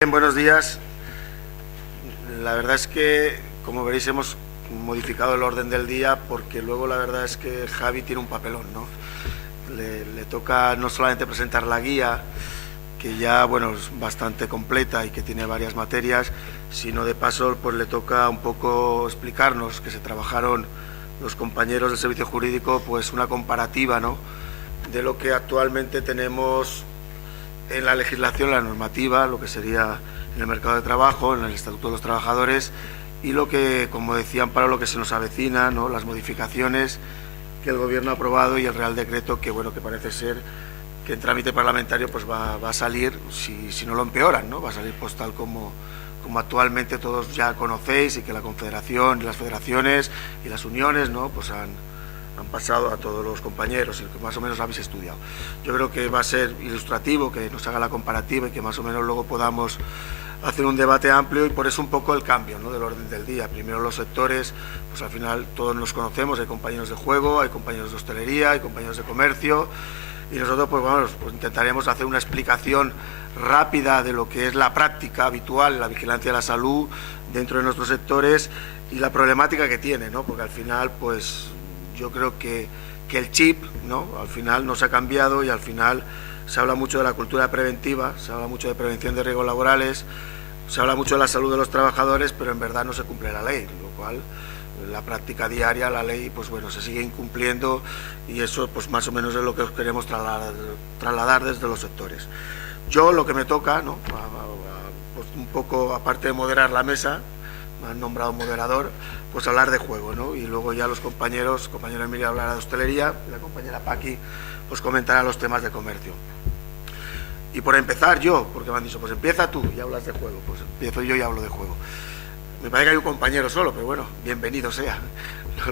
Bien, buenos días. La verdad es que, como veréis, hemos modificado el orden del día porque luego la verdad es que Javi tiene un papelón, ¿no? Le toca no solamente presentar la guía, que ya, bueno, es bastante completa y que tiene varias materias, sino de paso, pues le toca un poco explicarnos que se trabajaron los compañeros del servicio jurídico, pues una comparativa, ¿no?, de lo que actualmente tenemos en la legislación, la normativa, lo que sería en el mercado de trabajo, en el Estatuto de los Trabajadores, y lo que, como decían, para lo que se nos avecina, ¿no?, las modificaciones que el Gobierno ha aprobado y el Real Decreto que, bueno, que parece ser que en trámite parlamentario pues va a salir, si no lo empeoran, ¿no?, va a salir pues tal como actualmente todos ya conocéis, y que la Confederación, las federaciones y las uniones, ¿no?, pues han pasado a todos los compañeros, y que más o menos habéis estudiado. Yo creo que va a ser ilustrativo que nos haga la comparativa y que más o menos luego podamos hacer un debate amplio, y por eso un poco el cambio, ¿no?, del orden del día. Primero los sectores, pues al final todos nos conocemos, hay compañeros de juego, hay compañeros de hostelería, hay compañeros de comercio, y nosotros pues, bueno, pues intentaremos hacer una explicación rápida de lo que es la práctica habitual, la vigilancia de la salud dentro de nuestros sectores y la problemática que tiene, ¿no?, porque al final pues yo creo que el chip, ¿no?, al final no se ha cambiado, y al final se habla mucho de la cultura preventiva, se habla mucho de prevención de riesgos laborales, se habla mucho de la salud de los trabajadores, pero en verdad no se cumple la ley, lo cual en la práctica diaria la ley pues bueno, se sigue incumpliendo, y eso pues más o menos es lo que os queremos trasladar desde los sectores. Yo lo que me toca, ¿no?, pues un poco, aparte de moderar la mesa, me han nombrado moderador, pues hablar de juego, ¿no?, y luego ya los compañera Emilia hablará de hostelería, y la compañera Paqui pues comentará los temas de comercio. Y por empezar yo, porque me han dicho, pues empieza tú y hablas de juego, pues empiezo yo y hablo de juego. Me parece que hay un compañero solo, pero bueno, bienvenido sea.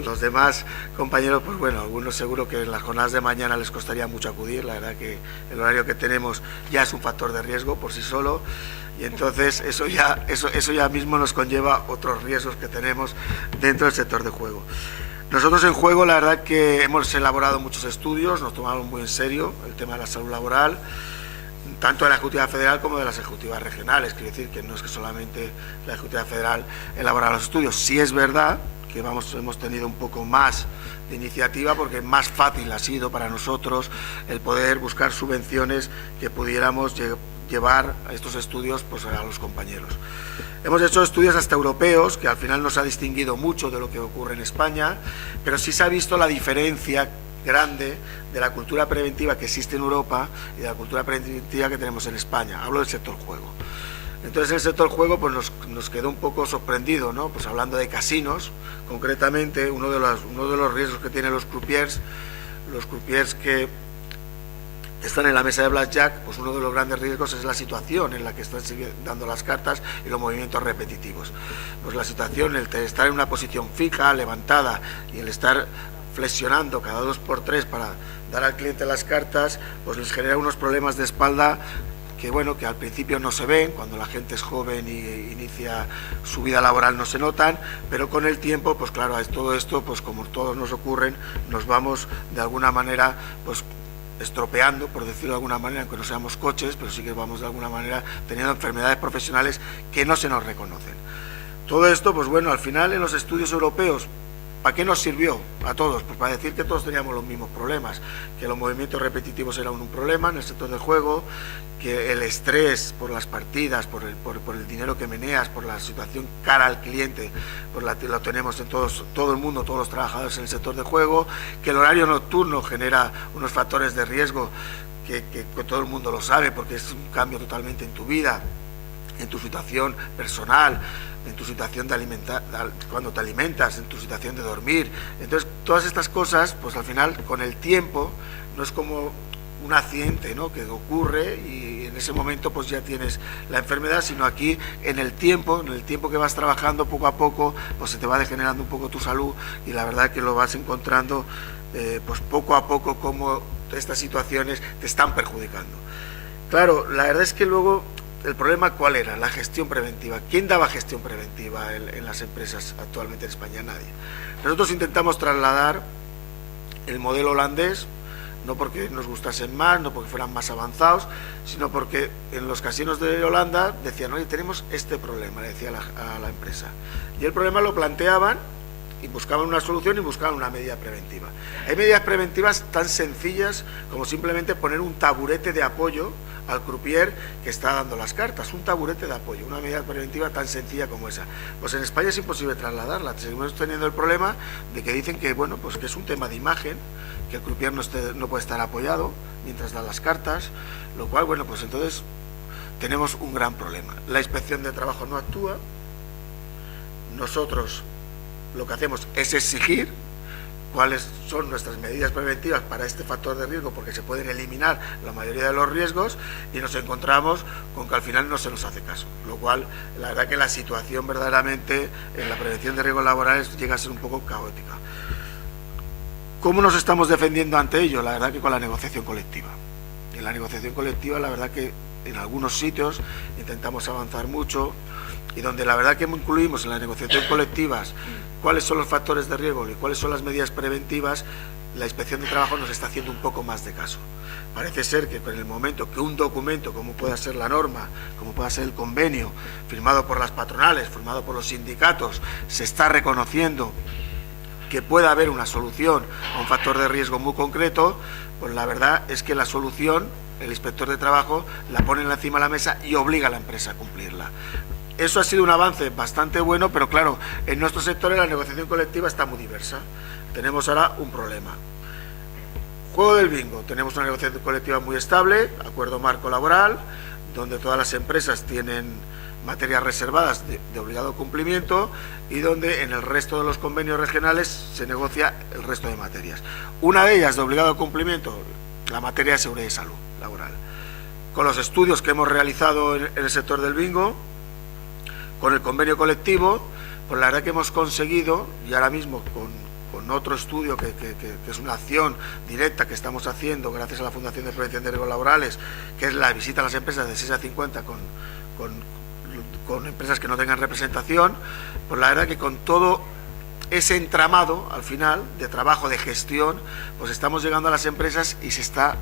Los demás compañeros, pues bueno, algunos seguro que en las jornadas de mañana les costaría mucho acudir, la verdad que el horario que tenemos ya es un factor de riesgo por sí solo, y entonces eso ya mismo nos conlleva otros riesgos que tenemos dentro del sector de juego. Nosotros en juego, la verdad que hemos elaborado muchos estudios, nos tomamos muy en serio el tema de la salud laboral, tanto de la Ejecutiva Federal como de las Ejecutivas Regionales. Quiero decir que no es que solamente la Ejecutiva Federal elabora los estudios. Sí es verdad que hemos tenido un poco más de iniciativa, porque más fácil ha sido para nosotros el poder buscar subvenciones que pudiéramos llevar a estos estudios pues, a los compañeros. Hemos hecho estudios hasta europeos, que al final no se ha distinguido mucho de lo que ocurre en España, pero sí se ha visto la diferencia grande de la cultura preventiva que existe en Europa y de la cultura preventiva que tenemos en España. Hablo del sector juego. Entonces el sector juego pues nos quedó un poco sorprendido, ¿no?, pues hablando de casinos, concretamente uno de los riesgos que tienen los croupiers que están en la mesa de blackjack, pues uno de los grandes riesgos es la situación en la que están dando las cartas y los movimientos repetitivos. Pues la situación, el estar en una posición fija, levantada, y el estar flexionando cada 2 por 3 para dar al cliente las cartas, pues les genera unos problemas de espalda que, bueno, que al principio no se ven, cuando la gente es joven y inicia su vida laboral no se notan, pero con el tiempo, pues claro, todo esto, pues como todos nos ocurren, nos vamos de alguna manera, pues estropeando, por decirlo de alguna manera, aunque no seamos coches, pero sí que vamos de alguna manera teniendo enfermedades profesionales que no se nos reconocen. Todo esto, pues bueno, al final en los estudios europeos, ¿para qué nos sirvió a todos? Pues para decir que todos teníamos los mismos problemas, que los movimientos repetitivos eran un problema en el sector del juego, que el estrés por las partidas, por el dinero que meneas, por la situación cara al cliente, pues lo tenemos en todo el mundo, todos los trabajadores en el sector de juego, que el horario nocturno genera unos factores de riesgo que todo el mundo lo sabe, porque es un cambio totalmente en tu vida, en tu situación personal, en tu situación de alimentar, cuando te alimentas, en tu situación de dormir. Entonces, todas estas cosas, pues al final, con el tiempo, no es como un accidente, ¿no?, que ocurre y en ese momento pues ya tienes la enfermedad, sino aquí en el tiempo que vas trabajando poco a poco, pues se te va degenerando un poco tu salud, y la verdad que lo vas encontrando pues poco a poco como estas situaciones te están perjudicando. Claro, la verdad es que luego el problema ¿cuál era? La gestión preventiva. ¿Quién daba gestión preventiva en las empresas actualmente en España? Nadie. Nosotros intentamos trasladar el modelo holandés, no porque nos gustasen más, no porque fueran más avanzados, sino porque en los casinos de Holanda decían, oye, tenemos este problema, le decía a la empresa. Y el problema lo planteaban y buscaban una solución y buscaban una medida preventiva. Hay medidas preventivas tan sencillas como simplemente poner un taburete de apoyo al croupier que está dando las cartas, un taburete de apoyo, una medida preventiva tan sencilla como esa. Pues en España es imposible trasladarla, seguimos teniendo el problema de que dicen que, bueno, pues que es un tema de imagen, que el croupier no puede estar apoyado mientras da las cartas, lo cual, bueno, pues entonces tenemos un gran problema. La inspección de trabajo no actúa, nosotros lo que hacemos es exigir cuáles son nuestras medidas preventivas para este factor de riesgo, porque se pueden eliminar la mayoría de los riesgos, y nos encontramos con que al final no se nos hace caso, lo cual la verdad que la situación verdaderamente en la prevención de riesgos laborales llega a ser un poco caótica. ¿Cómo nos estamos defendiendo ante ello? La verdad que con la negociación colectiva. En la negociación colectiva la verdad que en algunos sitios intentamos avanzar mucho, y donde la verdad que incluimos en la negociación colectivas cuáles son los factores de riesgo y cuáles son las medidas preventivas, la inspección de trabajo nos está haciendo un poco más de caso. Parece ser que en el momento que un documento, como pueda ser la norma, como pueda ser el convenio, firmado por las patronales, firmado por los sindicatos, se está reconociendo que pueda haber una solución a un factor de riesgo muy concreto, pues la verdad es que la solución, el inspector de trabajo la pone encima de la mesa y obliga a la empresa a cumplirla. Eso ha sido un avance bastante bueno, pero claro, en nuestro sector la negociación colectiva está muy diversa. Tenemos ahora un problema. Juego del bingo, tenemos una negociación colectiva muy estable, acuerdo marco laboral, donde todas las empresas tienen materias reservadas de obligado cumplimiento, y donde en el resto de los convenios regionales se negocia el resto de materias. Una de ellas de obligado cumplimiento, la materia de seguridad y salud laboral. Con los estudios que hemos realizado en el sector del bingo, con el convenio colectivo, pues la verdad que hemos conseguido, y ahora mismo con otro estudio que es una acción directa que estamos haciendo gracias a la Fundación de Prevención de Riesgos Laborales, que es la visita a las empresas de 6 a 50 con empresas que no tengan representación, pues la verdad que con todo ese entramado, al final, de trabajo, de gestión, pues estamos llegando a las empresas y se está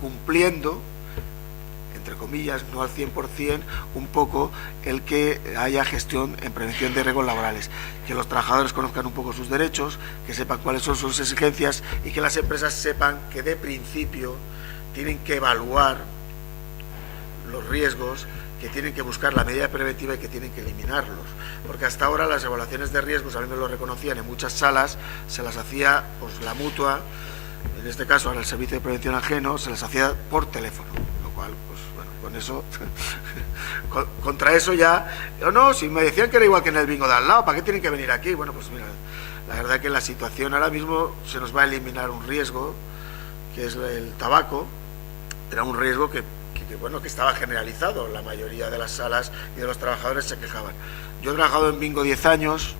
cumpliendo, entre comillas, no al 100%, un poco el que haya gestión en prevención de riesgos laborales, que los trabajadores conozcan un poco sus derechos, que sepan cuáles son sus exigencias, y que las empresas sepan que de principio tienen que evaluar los riesgos, que tienen que buscar la medida preventiva y que tienen que eliminarlos, porque hasta ahora las evaluaciones de riesgos, a mí me lo reconocían en muchas salas, se las hacía pues la mutua, en este caso ahora el servicio de prevención ajeno, se las hacía por teléfono, lo cual pues bueno, con eso contra eso ya, no, si me decían que era igual que en el bingo de al lado, ¿para qué tienen que venir aquí? Bueno, pues mira, la verdad que la situación ahora mismo se nos va a eliminar un riesgo, que es el tabaco. Era un riesgo que estaba generalizado, la mayoría de las salas y de los trabajadores se quejaban. Yo he trabajado en bingo 10 años,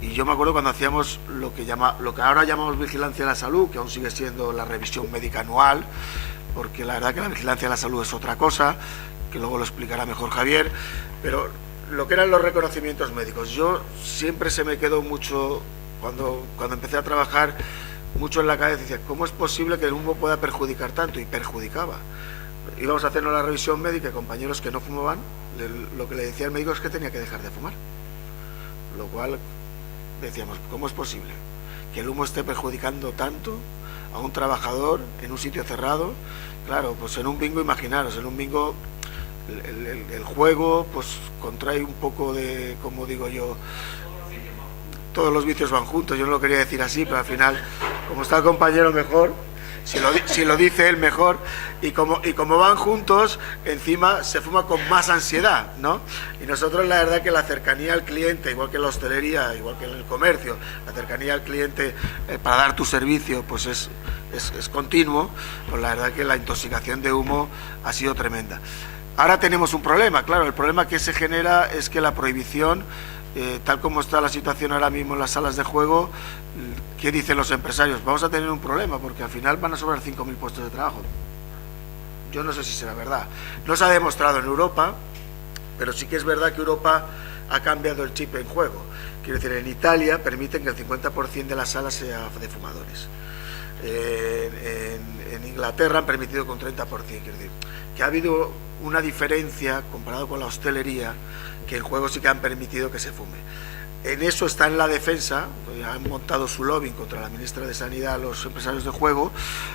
y yo me acuerdo cuando hacíamos lo que ahora llamamos vigilancia de la salud, que aún sigue siendo la revisión médica anual, porque la verdad que la vigilancia de la salud es otra cosa, que luego lo explicará mejor Javier, pero lo que eran los reconocimientos médicos, yo siempre se me quedó mucho, cuando empecé a trabajar, mucho en la cabeza, decía, ¿cómo es posible que el humo pueda perjudicar tanto? Y perjudicaba. Íbamos a hacernos la revisión médica, compañeros que no fumaban, lo que le decía el médico es que tenía que dejar de fumar, lo cual decíamos, ¿cómo es posible que el humo esté perjudicando tanto a un trabajador en un sitio cerrado? Claro, pues en un bingo, imaginaros, en un bingo el juego pues contrae un poco de, como digo yo, todos los vicios van juntos, yo no lo quería decir así, pero al final, como está el compañero mejor, si lo dice él mejor, y como van juntos, encima se fuma con más ansiedad, ¿no? Y nosotros la verdad que la cercanía al cliente, igual que en la hostelería, igual que en el comercio, la cercanía al cliente para dar tu servicio pues es continuo, pues la verdad que la intoxicación de humo ha sido tremenda. Ahora tenemos un problema, claro, el problema que se genera es que la prohibición, tal como está la situación ahora mismo en las salas de juego, ¿qué dicen los empresarios? Vamos a tener un problema porque al final van a sobrar 5.000 puestos de trabajo. Yo no sé si será verdad. No se ha demostrado en Europa, pero sí que es verdad que Europa ha cambiado el chip en juego. Quiero decir, en Italia permiten que el 50% de las salas sea de fumadores. en Inglaterra han permitido con 30%. Quiero decir, que ha habido una diferencia comparado con la hostelería, que en juegos sí que han permitido que se fume. En eso está en la defensa, han montado su lobbying contra la ministra de Sanidad, los empresarios de juego,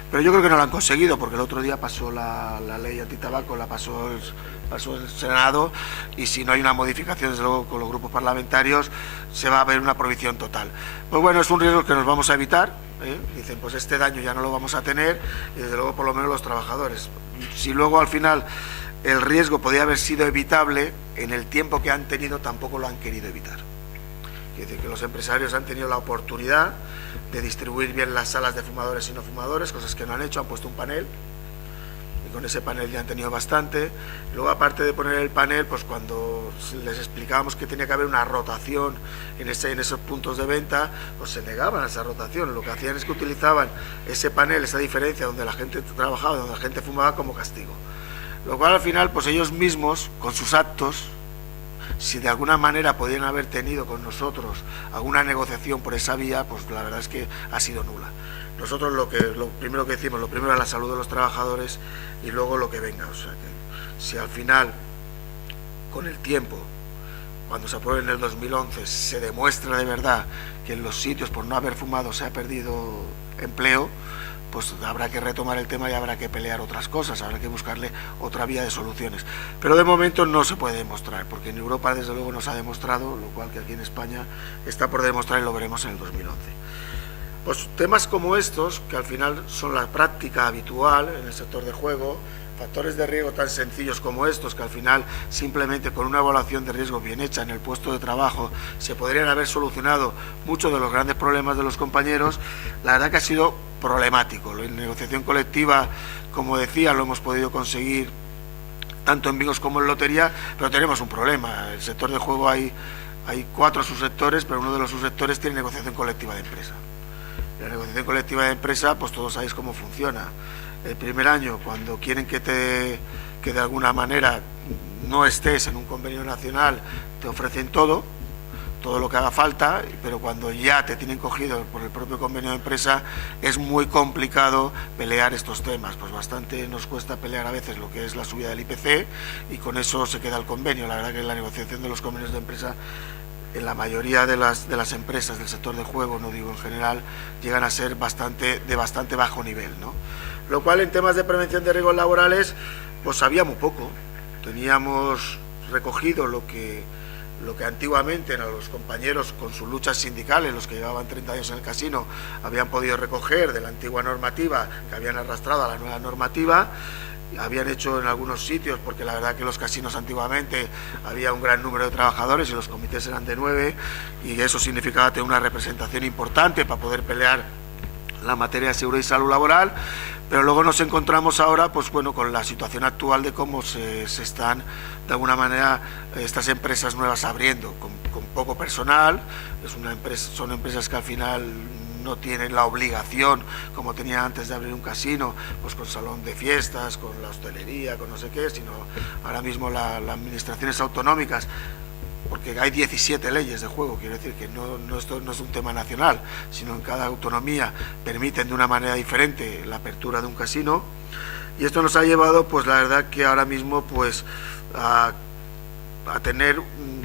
pero yo creo que no lo han conseguido, porque el otro día pasó la ley antitabaco, la pasó el Senado, y si no hay una modificación, desde luego, con los grupos parlamentarios, se va a ver una prohibición total. Pues bueno, es un riesgo que nos vamos a evitar, dicen, pues este daño ya no lo vamos a tener, y desde luego por lo menos los trabajadores. Si luego al final el riesgo podía haber sido evitable, en el tiempo que han tenido tampoco lo han querido evitar. Quiere decir que los empresarios han tenido la oportunidad de distribuir bien las salas de fumadores y no fumadores, cosas que no han hecho, han puesto un panel, y con ese panel ya han tenido bastante. Luego, aparte de poner el panel, pues cuando les explicábamos que tenía que haber una rotación en esos puntos de venta, pues se negaban a esa rotación. Lo que hacían es que utilizaban ese panel, esa diferencia donde la gente trabajaba, donde la gente fumaba, como castigo. Lo cual al final, pues ellos mismos, con sus actos, si de alguna manera podían haber tenido con nosotros alguna negociación por esa vía, pues la verdad es que ha sido nula. Nosotros lo primero que decimos, lo primero es la salud de los trabajadores y luego lo que venga. O sea que si al final, con el tiempo, cuando se apruebe en el 2011, se demuestra de verdad que en los sitios por no haber fumado se ha perdido empleo, pues habrá que retomar el tema y habrá que pelear otras cosas, habrá que buscarle otra vía de soluciones. Pero de momento no se puede demostrar, porque en Europa desde luego no se ha demostrado, lo cual que aquí en España está por demostrar y lo veremos en el 2011. Pues temas como estos, que al final son la práctica habitual en el sector de juego, factores de riesgo tan sencillos como estos, que al final simplemente con una evaluación de riesgo bien hecha en el puesto de trabajo se podrían haber solucionado muchos de los grandes problemas de los compañeros. La verdad que ha sido problemático. En negociación colectiva, como decía, lo hemos podido conseguir tanto en bingos como en lotería, pero tenemos un problema. El sector de juego hay 4 subsectores, pero uno de los subsectores tiene negociación colectiva de empresa. La negociación colectiva de empresa, pues todos sabéis cómo funciona. El primer año, cuando quieren que de alguna manera no estés en un convenio nacional, te ofrecen todo lo que haga falta, pero cuando ya te tienen cogido por el propio convenio de empresa, es muy complicado pelear estos temas. Pues bastante nos cuesta pelear a veces lo que es la subida del IPC, y con eso se queda el convenio. La verdad que la negociación de los convenios de empresa, en la mayoría de las empresas del sector de juego, no digo en general, llegan a ser de bastante bajo nivel, ¿no? Lo cual en temas de prevención de riesgos laborales, pues sabía muy poco. Teníamos recogido lo que antiguamente eran los compañeros con sus luchas sindicales, los que llevaban 30 años en el casino, habían podido recoger de la antigua normativa, que habían arrastrado a la nueva normativa. Habían hecho en algunos sitios, porque la verdad que los casinos antiguamente había un gran número de trabajadores y los comités eran de 9, y eso significaba tener una representación importante para poder pelear la materia de seguridad y salud laboral. Pero luego nos encontramos ahora, pues bueno, con la situación actual de cómo se están, de alguna manera, estas empresas nuevas abriendo, con poco personal. Son empresas que al final no tienen la obligación, como tenía antes de abrir un casino, pues con salón de fiestas, con la hostelería, con no sé qué, sino ahora mismo las administraciones autonómicas, porque hay 17 leyes de juego, quiero decir que esto no es un tema nacional, sino en cada autonomía permiten de una manera diferente la apertura de un casino, y esto nos ha llevado, pues la verdad que ahora mismo, pues a tener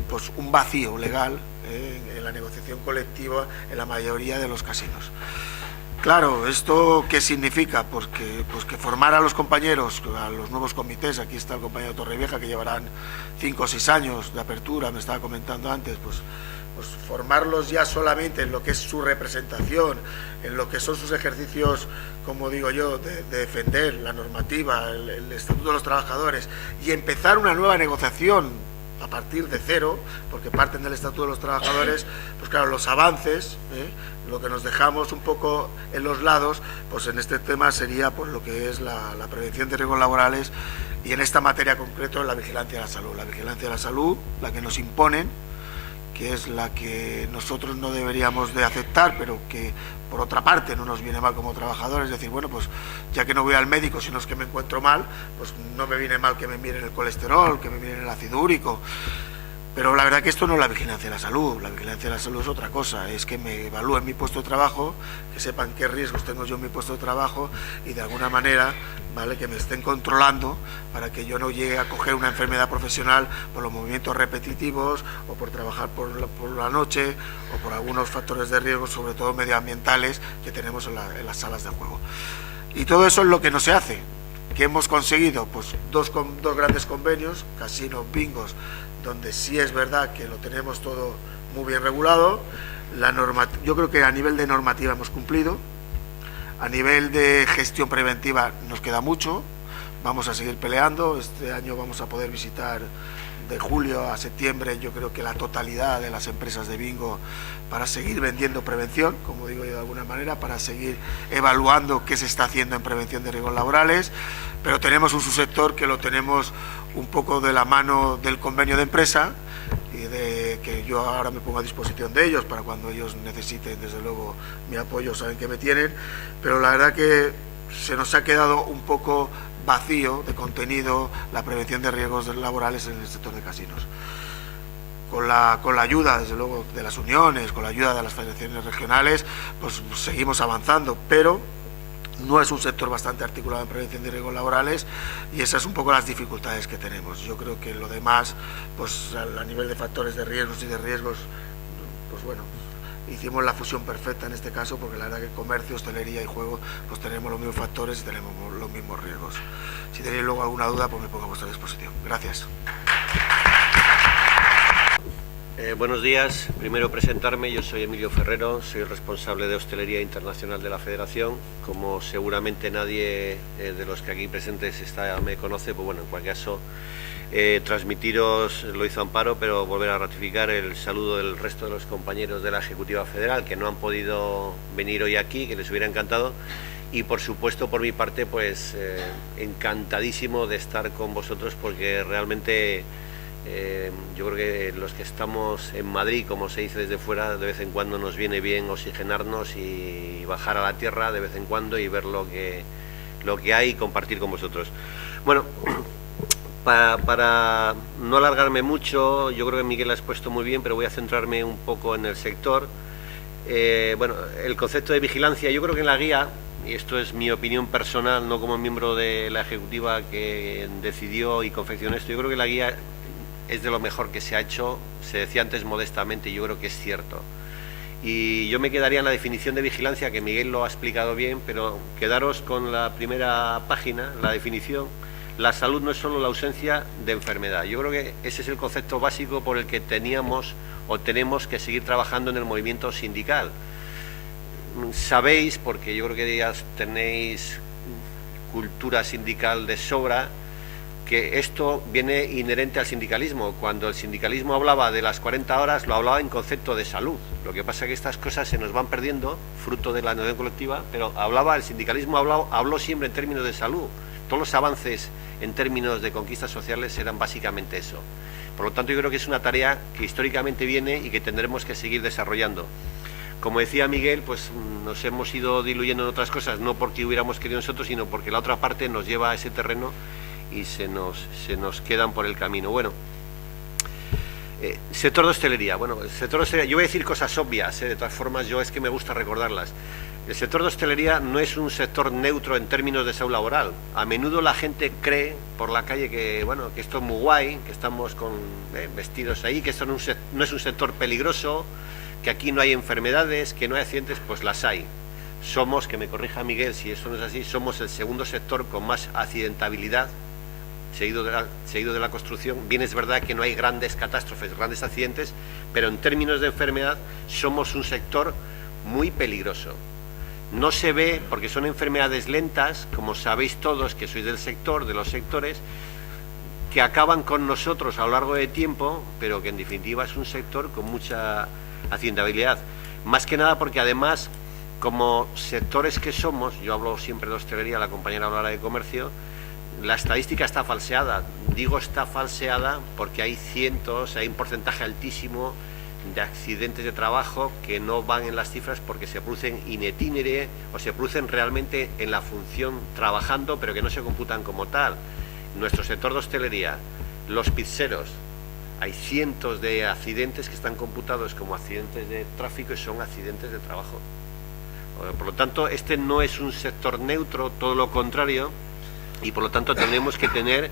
pues un vacío legal en la negociación colectiva en la mayoría de los casinos. Claro, ¿esto qué significa? Pues que formar a los compañeros, a los nuevos comités. Aquí está el compañero Torrevieja, que llevarán 5 o 6 años de apertura, me estaba comentando antes, pues formarlos ya solamente en lo que es su representación, en lo que son sus ejercicios, como digo yo, de defender la normativa, el Estatuto de los Trabajadores, y empezar una nueva negociación a partir de cero, porque parten del Estatuto de los Trabajadores, pues claro, los avances, lo que nos dejamos un poco en los lados, pues en este tema sería pues lo que es la prevención de riesgos laborales, y en esta materia concreto la vigilancia de la salud. La vigilancia de la salud, la que nos imponen, que es la que nosotros no deberíamos de aceptar, pero que por otra parte no nos viene mal como trabajadores. Es decir, bueno, pues ya que no voy al médico, sino es que me encuentro mal, pues no me viene mal que me miren el colesterol, que me miren el ácido úrico. Pero la verdad que esto no es la vigilancia de la salud. La vigilancia de la salud es otra cosa, es que me evalúen mi puesto de trabajo, que sepan qué riesgos tengo yo en mi puesto de trabajo y de alguna manera, ¿vale?, que me estén controlando para que yo no llegue a coger una enfermedad profesional por los movimientos repetitivos o por trabajar por la noche o por algunos factores de riesgo, sobre todo medioambientales, que tenemos en las salas de juego. Y todo eso es lo que no se hace. ¿Qué hemos conseguido? Pues dos grandes convenios, casinos, bingos, donde sí es verdad que lo tenemos todo muy bien regulado. Yo creo que a nivel de normativa hemos cumplido, a nivel de gestión preventiva nos queda mucho, vamos a seguir peleando. Este año vamos a poder visitar de julio a septiembre, yo creo que la totalidad de las empresas de bingo, para seguir vendiendo prevención, como digo yo de alguna manera, para seguir evaluando qué se está haciendo en prevención de riesgos laborales. Pero tenemos un subsector que lo tenemos un poco de la mano del convenio de empresa y de que yo ahora me pongo a disposición de ellos para cuando ellos necesiten, desde luego, mi apoyo, saben que me tienen, pero la verdad que se nos ha quedado un poco vacío de contenido la prevención de riesgos laborales en el sector de casinos. Con la ayuda, desde luego, de las uniones, con la ayuda de las federaciones regionales, pues seguimos avanzando, pero no es un sector bastante articulado en prevención de riesgos laborales y esas son un poco las dificultades que tenemos. Yo creo que lo demás, pues a nivel de factores de riesgos y de riesgos, pues bueno, hicimos la fusión perfecta en este caso, porque la verdad que comercio, hostelería y juego, pues tenemos los mismos factores y tenemos los mismos riesgos. Si tenéis luego alguna duda, pues me pongo a vuestra disposición. Gracias. Buenos días. Primero presentarme, yo soy Emilio Ferrero, soy responsable de Hostelería Internacional de la Federación. Como seguramente nadie de los que aquí presentes me conoce, pues bueno, en cualquier caso, transmitiros, lo hizo Amparo, pero volver a ratificar el saludo del resto de los compañeros de la Ejecutiva Federal que no han podido venir hoy aquí, que les hubiera encantado. Y por supuesto, por mi parte, pues encantadísimo de estar con vosotros, porque realmente yo creo que los que estamos en Madrid, como se dice desde fuera, de vez en cuando nos viene bien oxigenarnos y bajar a la tierra de vez en cuando y ver lo que hay y compartir con vosotros. Bueno, para no alargarme mucho, yo creo que Miguel ha expuesto muy bien, pero voy a centrarme un poco en el sector. Bueno, el concepto de vigilancia, yo creo que en la guía, y esto es mi opinión personal, no como miembro de la Ejecutiva que decidió y confeccionó esto, yo creo que la guía es de lo mejor que se ha hecho. Se decía antes modestamente y yo creo que es cierto. Y yo me quedaría en la definición de vigilancia, que Miguel lo ha explicado bien, pero quedaros con la primera página, la definición. La salud no es solo la ausencia de enfermedad. Yo creo que ese es el concepto básico por el que teníamos o tenemos que seguir trabajando en el movimiento sindical. Sabéis, porque yo creo que ya tenéis cultura sindical de sobra, que esto viene inherente al sindicalismo. Cuando el sindicalismo hablaba de las 40 horas, lo hablaba en concepto de salud. Lo que pasa es que estas cosas se nos van perdiendo, fruto de la negociación colectiva, pero el sindicalismo habló siempre en términos de salud. Todos los avances en términos de conquistas sociales eran básicamente eso. Por lo tanto, yo creo que es una tarea que históricamente viene y que tendremos que seguir desarrollando. Como decía Miguel, pues nos hemos ido diluyendo en otras cosas, no porque hubiéramos querido nosotros, sino porque la otra parte nos lleva a ese terreno y se nos quedan por el camino. Bueno, sector de hostelería. Bueno, el sector de hostelería, yo voy a decir cosas obvias, de todas formas yo es que me gusta recordarlas. El sector de hostelería no es un sector neutro en términos de salud laboral. A menudo la gente cree por la calle que, bueno, que esto es muy guay, que estamos con vestidos ahí, que esto no es un sector peligroso, que aquí no hay enfermedades, que no hay accidentes. Pues las hay. Somos, que me corrija Miguel si eso no es así, somos el segundo sector con más accidentabilidad, seguido de la construcción. Bien, es verdad que no hay grandes catástrofes, grandes accidentes, pero en términos de enfermedad somos un sector muy peligroso. No se ve porque son enfermedades lentas, como sabéis todos que sois del sector, de los sectores, que acaban con nosotros a lo largo de tiempo, pero que en definitiva es un sector con mucha accidentabilidad. Más que nada porque además, como sectores que somos, yo hablo siempre de hostelería, la compañera hablará de comercio, la estadística está falseada. Digo está falseada porque hay un porcentaje altísimo de accidentes de trabajo que no van en las cifras porque se producen in itinere o se producen realmente en la función trabajando, pero que no se computan como tal. Nuestro sector de hostelería, los pizzeros, Hay cientos de accidentes que están computados como accidentes de tráfico y son accidentes de trabajo. Por lo tanto, este no es un sector neutro, todo lo contrario, y por lo tanto tenemos que tener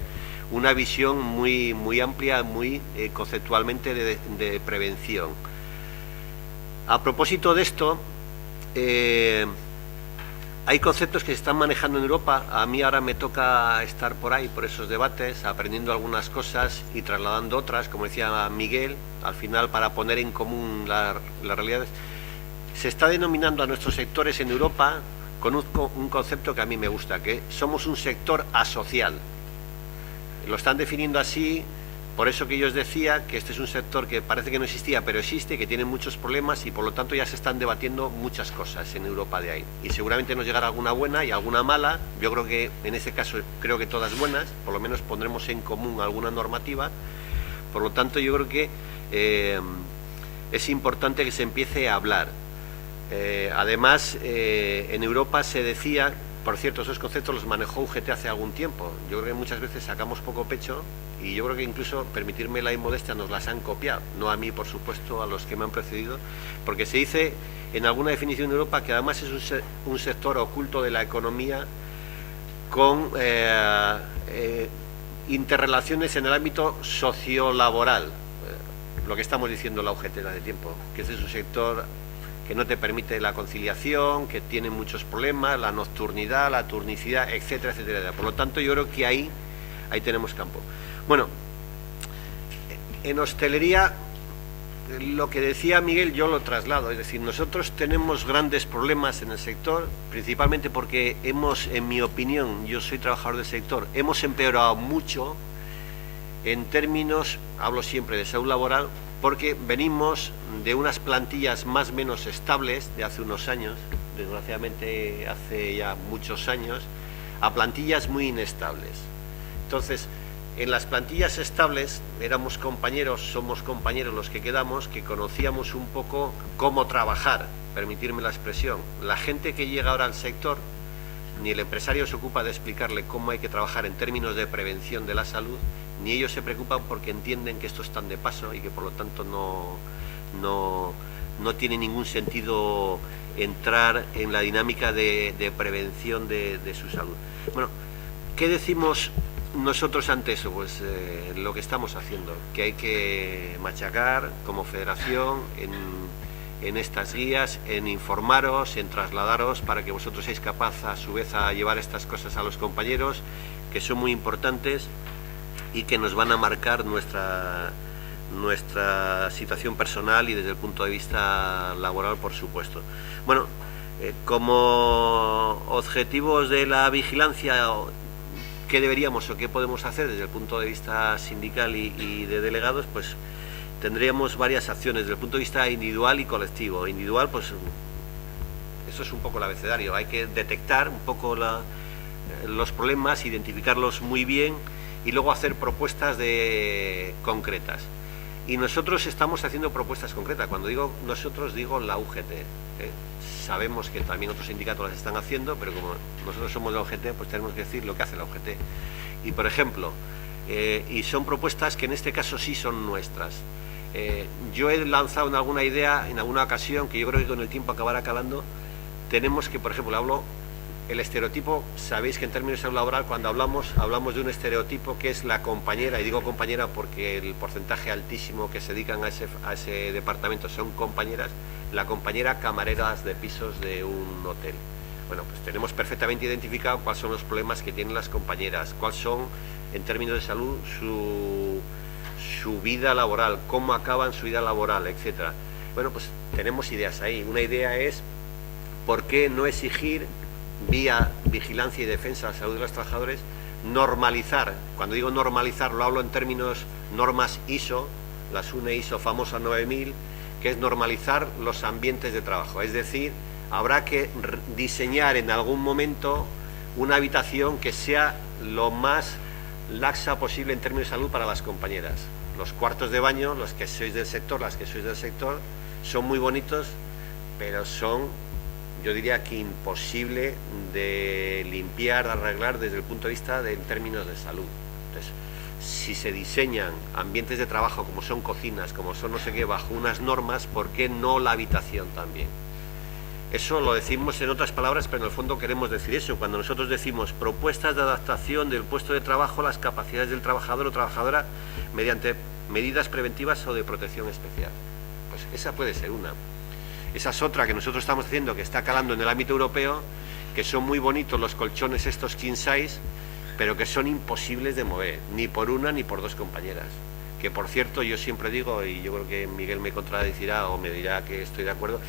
una visión muy, muy amplia, muy conceptualmente de prevención. A propósito de esto, hay conceptos que se están manejando en Europa. A mí ahora me toca estar por ahí, por esos debates, aprendiendo algunas cosas y trasladando otras, como decía Miguel, al final para poner en común las realidades. Se está denominando a nuestros sectores en Europa con un concepto que a mí me gusta, que somos un sector asocial. Lo están definiendo así, por eso que yo os decía que este es un sector que parece que no existía, pero existe, que tiene muchos problemas y por lo tanto ya se están debatiendo muchas cosas en Europa de ahí. Y seguramente nos llegará alguna buena y alguna mala. Yo creo que en este caso creo que todas buenas, por lo menos pondremos en común alguna normativa. Por lo tanto yo creo que es importante que se empiece a hablar. Además, en Europa se decía, por cierto, esos conceptos los manejó UGT hace algún tiempo. Yo creo que muchas veces sacamos poco pecho y yo creo que incluso, permitirme la inmodestia, nos las han copiado. No a mí, por supuesto, a los que me han precedido, porque se dice en alguna definición de Europa que además es un sector oculto de la economía con interrelaciones en el ámbito sociolaboral. Lo que estamos diciendo la UGT hace tiempo, que este es un sector que no te permite la conciliación, que tiene muchos problemas, la nocturnidad, la turnicidad, etcétera, etcétera. Por lo tanto, yo creo que ahí tenemos campo. Bueno, en hostelería, lo que decía Miguel, yo lo traslado. Es decir, nosotros tenemos grandes problemas en el sector, principalmente porque hemos, en mi opinión, yo soy trabajador del sector, hemos empeorado mucho en términos, hablo siempre de salud laboral, porque venimos de unas plantillas más o menos estables de hace unos años, desgraciadamente hace ya muchos años, a plantillas muy inestables. Entonces, en las plantillas estables éramos compañeros, somos compañeros los que quedamos, que conocíamos un poco cómo trabajar, permitirme la expresión. La gente que llega ahora al sector, ni el empresario se ocupa de explicarle cómo hay que trabajar en términos de prevención de la salud, ni ellos se preocupan porque entienden que esto es tan de paso y que por lo tanto no tiene ningún sentido entrar en la dinámica de prevención de su salud. Bueno, ¿qué decimos nosotros ante eso? Pues lo que estamos haciendo, que hay que machacar como federación en estas guías, en informaros, en trasladaros para que vosotros seáis capaces a su vez a llevar estas cosas a los compañeros, que son muy importantes y que nos van a marcar nuestra situación personal y desde el punto de vista laboral, por supuesto. Bueno, como objetivos de la vigilancia, ¿qué deberíamos o qué podemos hacer desde el punto de vista sindical y de delegados? Pues tendríamos varias acciones desde el punto de vista individual y colectivo. Individual, pues eso es un poco el abecedario, hay que detectar un poco los problemas, identificarlos muy bien y luego hacer propuestas concretas. Y nosotros estamos haciendo propuestas concretas. Cuando digo nosotros, digo la UGT. Sabemos que también otros sindicatos las están haciendo, pero como nosotros somos la UGT, pues tenemos que decir lo que hace la UGT. Y por ejemplo, y son propuestas que en este caso sí son nuestras. Yo he lanzado en alguna idea, en alguna ocasión, que yo creo que con el tiempo acabará calando. Tenemos que, por ejemplo, el estereotipo, sabéis que en términos de salud laboral, cuando hablamos de un estereotipo que es la compañera, y digo compañera porque el porcentaje altísimo que se dedican a ese departamento son compañeras, la compañera camareras de pisos de un hotel. Bueno, pues tenemos perfectamente identificado cuáles son los problemas que tienen las compañeras, cuáles son, en términos de salud, su vida laboral, cómo acaban su vida laboral, etcétera. Bueno, pues tenemos ideas ahí. Una idea es, ¿por qué no exigir, vía vigilancia y defensa de la salud de los trabajadores, normalizar? Cuando digo normalizar, lo hablo en términos normas ISO, la SUNE ISO famosa 9000, que es normalizar los ambientes de trabajo. Es decir, habrá que diseñar en algún momento una habitación que sea lo más laxa posible en términos de salud para las compañeras. Los cuartos de baño, los que sois del sector, las que sois del sector, son muy bonitos, pero son, yo diría que imposible de limpiar, de arreglar desde el punto de vista en términos de salud. Entonces, si se diseñan ambientes de trabajo como son cocinas, como son no sé qué, bajo unas normas, ¿por qué no la habitación también? Eso lo decimos en otras palabras, pero en el fondo queremos decir eso. Cuando nosotros decimos propuestas de adaptación del puesto de trabajo, las capacidades del trabajador o trabajadora mediante medidas preventivas o de protección especial. Pues esa puede ser una. Esa es otra que nosotros estamos haciendo, que está calando en el ámbito europeo, que son muy bonitos los colchones estos king size, pero que son imposibles de mover, ni por una ni por dos compañeras. Que por cierto, yo siempre digo, y yo creo que Miguel me contradecirá o me dirá que estoy de acuerdo,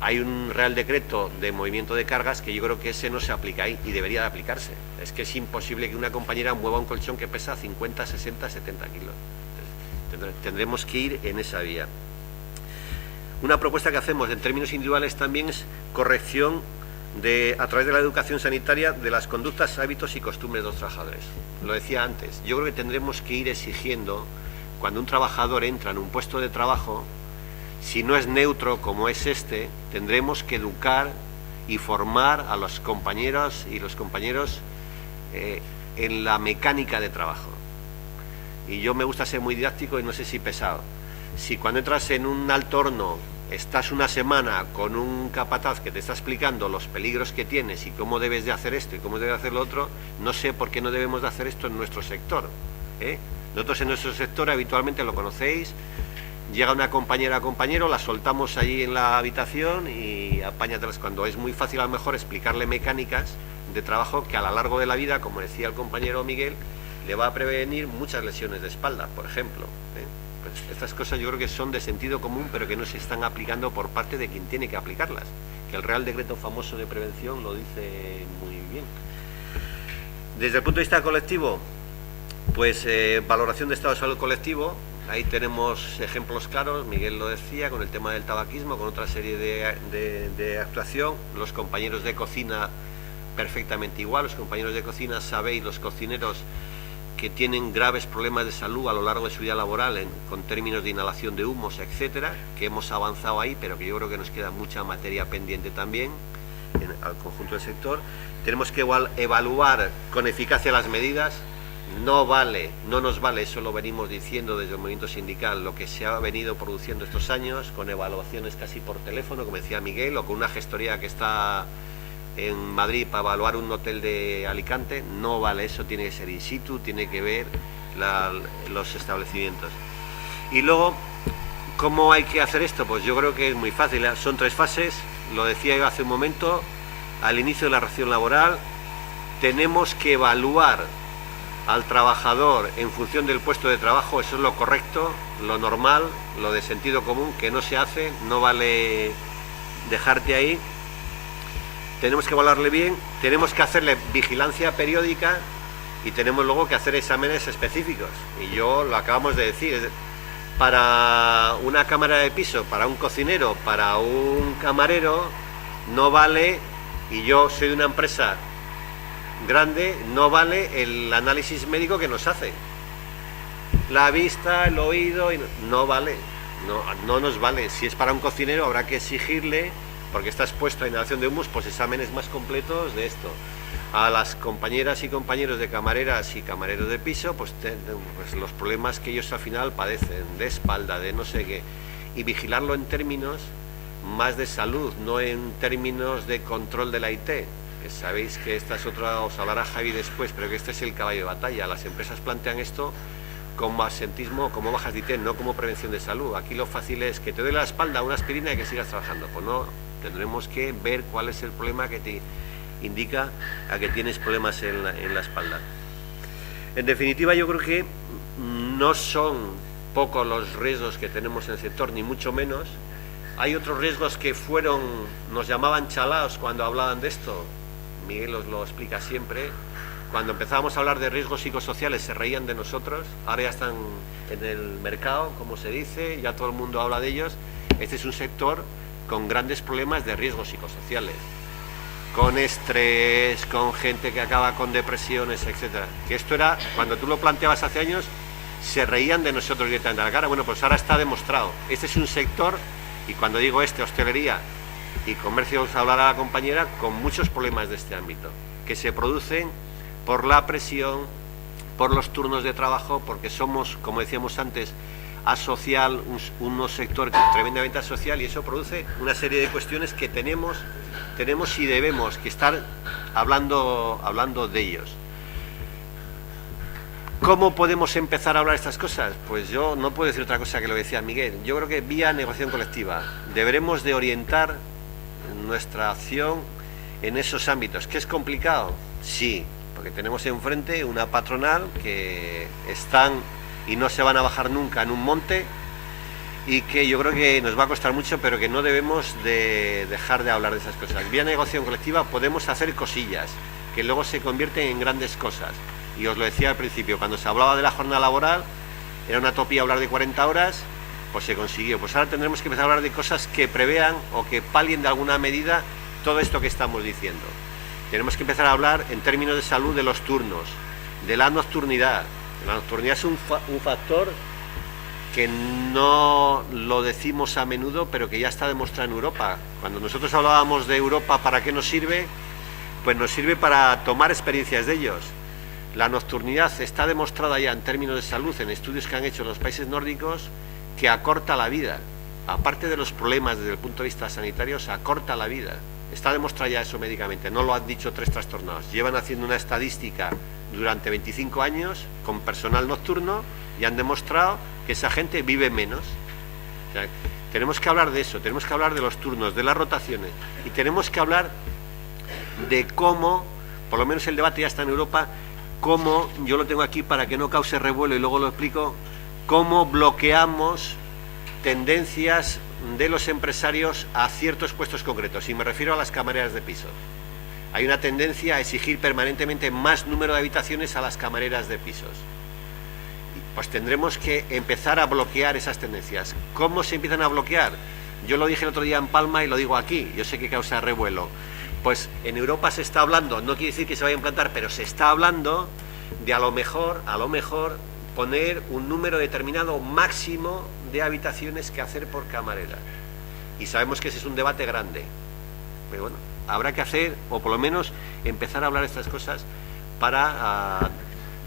hay un Real Decreto de movimiento de cargas que yo creo que ese no se aplica ahí y debería de aplicarse. Es que es imposible que una compañera mueva un colchón que pesa 50, 60, 70 kilos. Entonces, tendremos que ir en esa vía. Una propuesta que hacemos en términos individuales también es corrección a través de la educación sanitaria de las conductas, hábitos y costumbres de los trabajadores. Lo decía antes, yo creo que tendremos que ir exigiendo, cuando un trabajador entra en un puesto de trabajo, si no es neutro como es este, tendremos que educar y formar a los compañeros y los compañeros en la mecánica de trabajo. Y yo me gusta ser muy didáctico y no sé si pesado. Si cuando entras en un alto horno estás una semana con un capataz que te está explicando los peligros que tienes y cómo debes de hacer esto y cómo debes de hacer lo otro, no sé por qué no debemos de hacer esto en nuestro sector. Nosotros en nuestro sector habitualmente lo conocéis. Llega una compañera o compañero, la soltamos allí en la habitación y apáñatelas, cuando es muy fácil a lo mejor explicarle mecánicas de trabajo que a lo largo de la vida, como decía el compañero Miguel, le va a prevenir muchas lesiones de espalda, por ejemplo. Pues estas cosas yo creo que son de sentido común, pero que no se están aplicando por parte de quien tiene que aplicarlas, que el Real Decreto famoso de prevención lo dice muy bien. Desde el punto de vista colectivo, pues valoración de estado de salud colectivo. Ahí tenemos ejemplos claros, Miguel lo decía, con el tema del tabaquismo, con otra serie de actuación. Los compañeros de cocina perfectamente igual, los compañeros de cocina sabéis, los cocineros, que tienen graves problemas de salud a lo largo de su vida laboral con términos de inhalación de humos, etcétera, que hemos avanzado ahí, pero que yo creo que nos queda mucha materia pendiente también al conjunto del sector. Tenemos que evaluar con eficacia las medidas. No nos vale, eso lo venimos diciendo desde el movimiento sindical, lo que se ha venido produciendo estos años, con evaluaciones casi por teléfono, como decía Miguel, o con una gestoría que está en Madrid para evaluar un hotel de Alicante. No vale, eso tiene que ser in situ, tiene que ver los establecimientos. Y luego, ¿cómo hay que hacer esto? Pues yo creo que es muy fácil, son 3 fases, lo decía yo hace un momento, al inicio de la relación laboral tenemos que evaluar al trabajador en función del puesto de trabajo. Eso es lo correcto, lo normal, lo de sentido común, que no se hace, no vale dejarte ahí. Tenemos que evaluarle bien, tenemos que hacerle vigilancia periódica y tenemos luego que hacer exámenes específicos. Y yo lo acabamos de decir, para una cámara de piso, para un cocinero, para un camarero, no vale, y yo soy de una empresa grande, no vale el análisis médico que nos hace. La vista, el oído, no vale, no nos vale. Si es para un cocinero habrá que exigirle, porque está expuesto a inhalación de humus, pues exámenes más completos de esto. A las compañeras y compañeros de camareras y camareros de piso, pues los problemas que ellos al final padecen, de espalda, de no sé qué, y vigilarlo en términos más de salud, no en términos de control de la IT. Sabéis que esta es otra, os hablará Javi después, pero que este es el caballo de batalla. Las empresas plantean esto como absentismo, como bajas de IT, no como prevención de salud. Aquí lo fácil es que te duele la espalda, una aspirina y que sigas trabajando. Pues no, tendremos que ver cuál es el problema que te indica a que tienes problemas en la espalda. En definitiva, yo creo que no son pocos los riesgos que tenemos en el sector, ni mucho menos. Hay otros riesgos que nos llamaban chalaos cuando hablaban de esto. Miguel os lo explica siempre. Cuando empezábamos a hablar de riesgos psicosociales se reían de nosotros, ahora ya están en el mercado, como se dice, ya todo el mundo habla de ellos. Este es un sector con grandes problemas de riesgos psicosociales, con estrés, con gente que acaba con depresiones, etcétera. Que esto era, cuando tú lo planteabas hace años, se reían de nosotros directamente a la cara. Bueno, pues ahora está demostrado. Este es un sector, y cuando digo hostelería y comercio, os hablará la compañera, con muchos problemas de este ámbito, que se producen por la presión, por los turnos de trabajo, porque somos, como decíamos antes, asocial, un sector tremendamente asocial, y eso produce una serie de cuestiones que tenemos y debemos que estar hablando de ellos. ¿Cómo podemos empezar a hablar de estas cosas? Pues yo no puedo decir otra cosa que lo que decía Miguel. Yo creo que vía negociación colectiva deberemos de orientar nuestra acción en esos ámbitos. ¿Que es complicado? Sí, porque tenemos enfrente una patronal que están y no se van a bajar nunca en un monte, y que yo creo que nos va a costar mucho, pero que no debemos de dejar de hablar de esas cosas. Vía negociación colectiva podemos hacer cosillas que luego se convierten en grandes cosas. Y os lo decía al principio, cuando se hablaba de la jornada laboral, era una utopía hablar de 40 horas, pues se consiguió. Pues ahora tendremos que empezar a hablar de cosas que prevean o que palien de alguna medida todo esto que estamos diciendo. Tenemos que empezar a hablar en términos de salud de los turnos, de la nocturnidad. La nocturnidad es un factor que no lo decimos a menudo, pero que ya está demostrado en Europa. Cuando nosotros hablábamos de Europa, ¿para qué nos sirve? Pues nos sirve para tomar experiencias de ellos. La nocturnidad está demostrada ya en términos de salud, en estudios que han hecho los países nórdicos, que acorta la vida. Aparte de los problemas desde el punto de vista sanitario, se acorta la vida. Está demostrado ya eso médicamente, no lo han dicho 3 trastornados. Llevan haciendo una estadística durante 25 años con personal nocturno y han demostrado que esa gente vive menos. O sea, tenemos que hablar de eso, tenemos que hablar de los turnos, de las rotaciones, y tenemos que hablar de cómo, por lo menos el debate ya está en Europa, cómo, yo lo tengo aquí para que no cause revuelo y luego lo explico, cómo bloqueamos tendencias de los empresarios a ciertos puestos concretos, y me refiero a las camareras de piso. Hay una tendencia a exigir permanentemente más número de habitaciones a las camareras de pisos. Pues tendremos que empezar a bloquear esas tendencias. ¿Cómo se empiezan a bloquear? Yo lo dije el otro día en Palma y lo digo aquí, yo sé que causa revuelo. Pues en Europa se está hablando, no quiere decir que se vaya a implantar, pero se está hablando de a lo mejor poner un número determinado máximo de habitaciones que hacer por camarera. Y sabemos que ese es un debate grande. Pero bueno, habrá que hacer, o por lo menos empezar a hablar de estas cosas para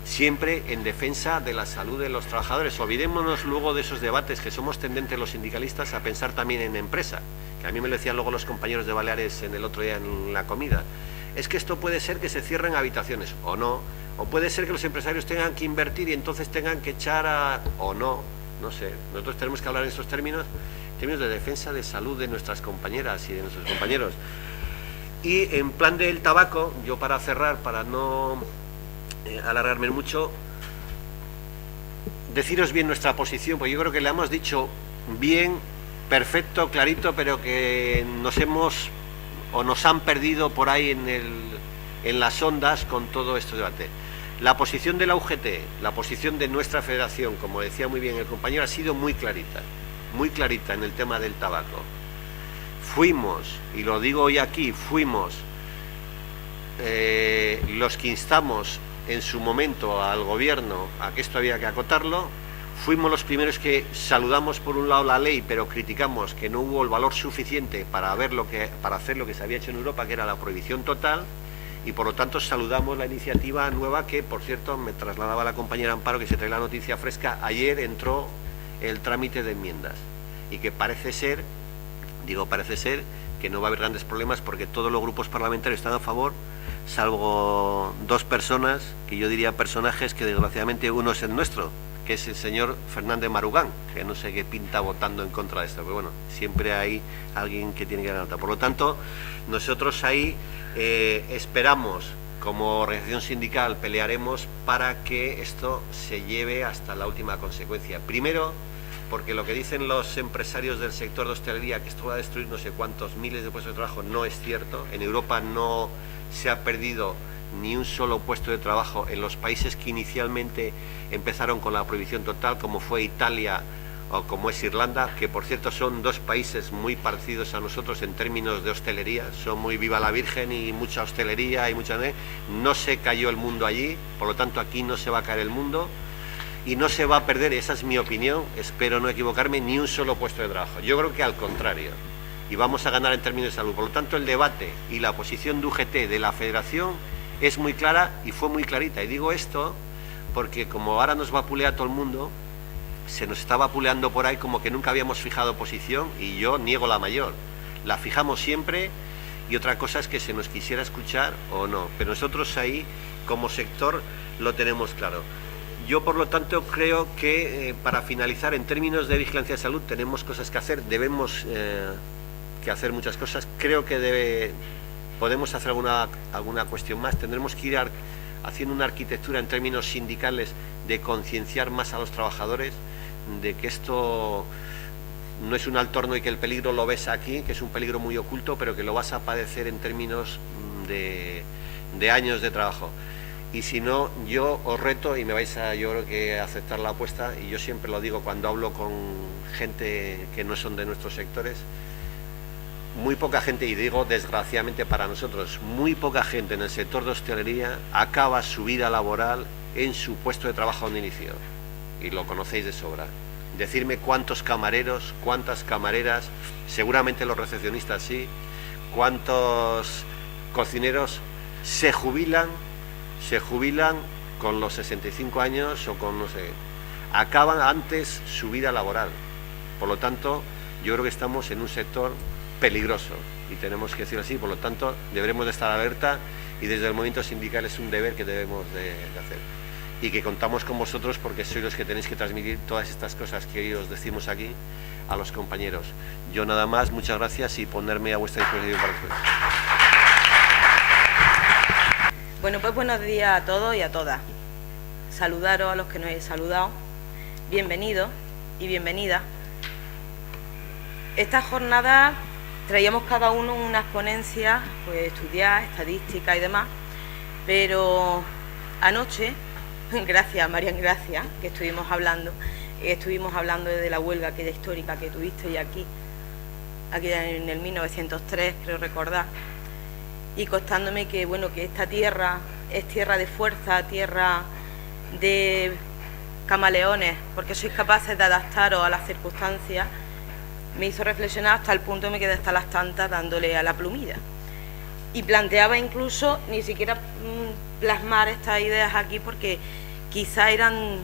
siempre en defensa de la salud de los trabajadores. Olvidémonos luego de esos debates que somos tendentes los sindicalistas a pensar también en empresa, que a mí me lo decían luego los compañeros de Baleares en el otro día en la comida. Es que esto puede ser que se cierren habitaciones, o no, o puede ser que los empresarios tengan que invertir y entonces tengan que echar o no sé. Nosotros tenemos que hablar en estos términos de defensa de salud de nuestras compañeras y de nuestros compañeros. Y en plan del tabaco, yo para cerrar, para no alargarme mucho, deciros bien nuestra posición, porque yo creo que la hemos dicho bien, perfecto, clarito, pero que nos han perdido por ahí en las ondas con todo este debate. La posición de la UGT, la posición de nuestra federación, como decía muy bien el compañero, ha sido muy clarita en el tema del tabaco. Fuimos, y lo digo hoy aquí, fuimos los que instamos en su momento al gobierno a que esto había que acotarlo. Fuimos los primeros que saludamos por un lado la ley, pero criticamos que no hubo el valor suficiente para hacer lo que se había hecho en Europa, que era la prohibición total, y por lo tanto saludamos la iniciativa nueva que, por cierto, me trasladaba la compañera Amparo, que se trae la noticia fresca. Ayer entró el trámite de enmiendas y que parece ser que no va a haber grandes problemas, porque todos los grupos parlamentarios están a favor, salvo 2 personas, que yo diría personajes, que desgraciadamente uno es el nuestro, que es el señor Fernández Marugán, que no sé qué pinta votando en contra de esto, pero bueno, siempre hay alguien que tiene que ganar. Por lo tanto, nosotros ahí esperamos, como organización sindical, pelearemos para que esto se lleve hasta la última consecuencia. Primero, porque lo que dicen los empresarios del sector de hostelería, que esto va a destruir no sé cuántos miles de puestos de trabajo, no es cierto. En Europa no se ha perdido ni un solo puesto de trabajo en los países que inicialmente empezaron con la prohibición total, como fue Italia o como es Irlanda, que por cierto son 2 países muy parecidos a nosotros en términos de hostelería. Son muy viva la Virgen y mucha hostelería y mucha... No se cayó el mundo allí, por lo tanto aquí no se va a caer el mundo y no se va a perder, esa es mi opinión, espero no equivocarme, ni un solo puesto de trabajo. Yo creo que al contrario, y vamos a ganar en términos de salud. Por lo tanto, el debate y la posición de UGT, de la Federación, es muy clara y fue muy clarita. Y digo esto porque como ahora nos vapulea todo el mundo, se nos está vapuleando por ahí como que nunca habíamos fijado posición, y yo niego la mayor. La fijamos siempre, y otra cosa es que se nos quisiera escuchar o no, pero nosotros ahí como sector lo tenemos claro. Yo, por lo tanto, creo que para finalizar, en términos de vigilancia de salud, tenemos cosas que hacer, debemos que hacer muchas cosas. Creo que podemos hacer alguna cuestión más. Tendremos que ir haciendo una arquitectura en términos sindicales de concienciar más a los trabajadores de que esto no es un alto horno y que el peligro lo ves aquí, que es un peligro muy oculto, pero que lo vas a padecer en términos de años de trabajo. Y si no, yo os reto, y me vais a, yo creo que, aceptar la apuesta, y yo siempre lo digo cuando hablo con gente que no son de nuestros sectores, muy poca gente, y digo desgraciadamente para nosotros, muy poca gente en el sector de hostelería acaba su vida laboral en su puesto de trabajo donde inició, y lo conocéis de sobra. Decirme cuántos camareros, cuántas camareras, seguramente los recepcionistas sí, cuántos cocineros se jubilan con los 65 años o con no sé, acaban antes su vida laboral. Por lo tanto, yo creo que estamos en un sector peligroso y tenemos que decirlo así. Por lo tanto, deberemos de estar alerta, y desde el movimiento sindical es un deber que debemos de hacer, y que contamos con vosotros porque sois los que tenéis que transmitir todas estas cosas que os decimos aquí a los compañeros. Yo nada más, muchas gracias, y ponerme a vuestra disposición para después. Bueno, pues buenos días a todos y a todas. Saludaros a los que nos he saludado. Bienvenidos y bienvenidas. Esta jornada traíamos cada uno unas ponencias, pues estudiar, estadística y demás, pero anoche, gracias Marian, gracias, que estuvimos hablando de la huelga aquella histórica que tuviste aquí en el 1903, creo recordar, y contándome que, bueno, que esta tierra es tierra de fuerza, tierra de camaleones, porque sois capaces de adaptaros a las circunstancias, me hizo reflexionar hasta el punto que me quedé hasta las tantas dándole a la plumilla. Y planteaba incluso ni siquiera plasmar estas ideas aquí, porque quizá eran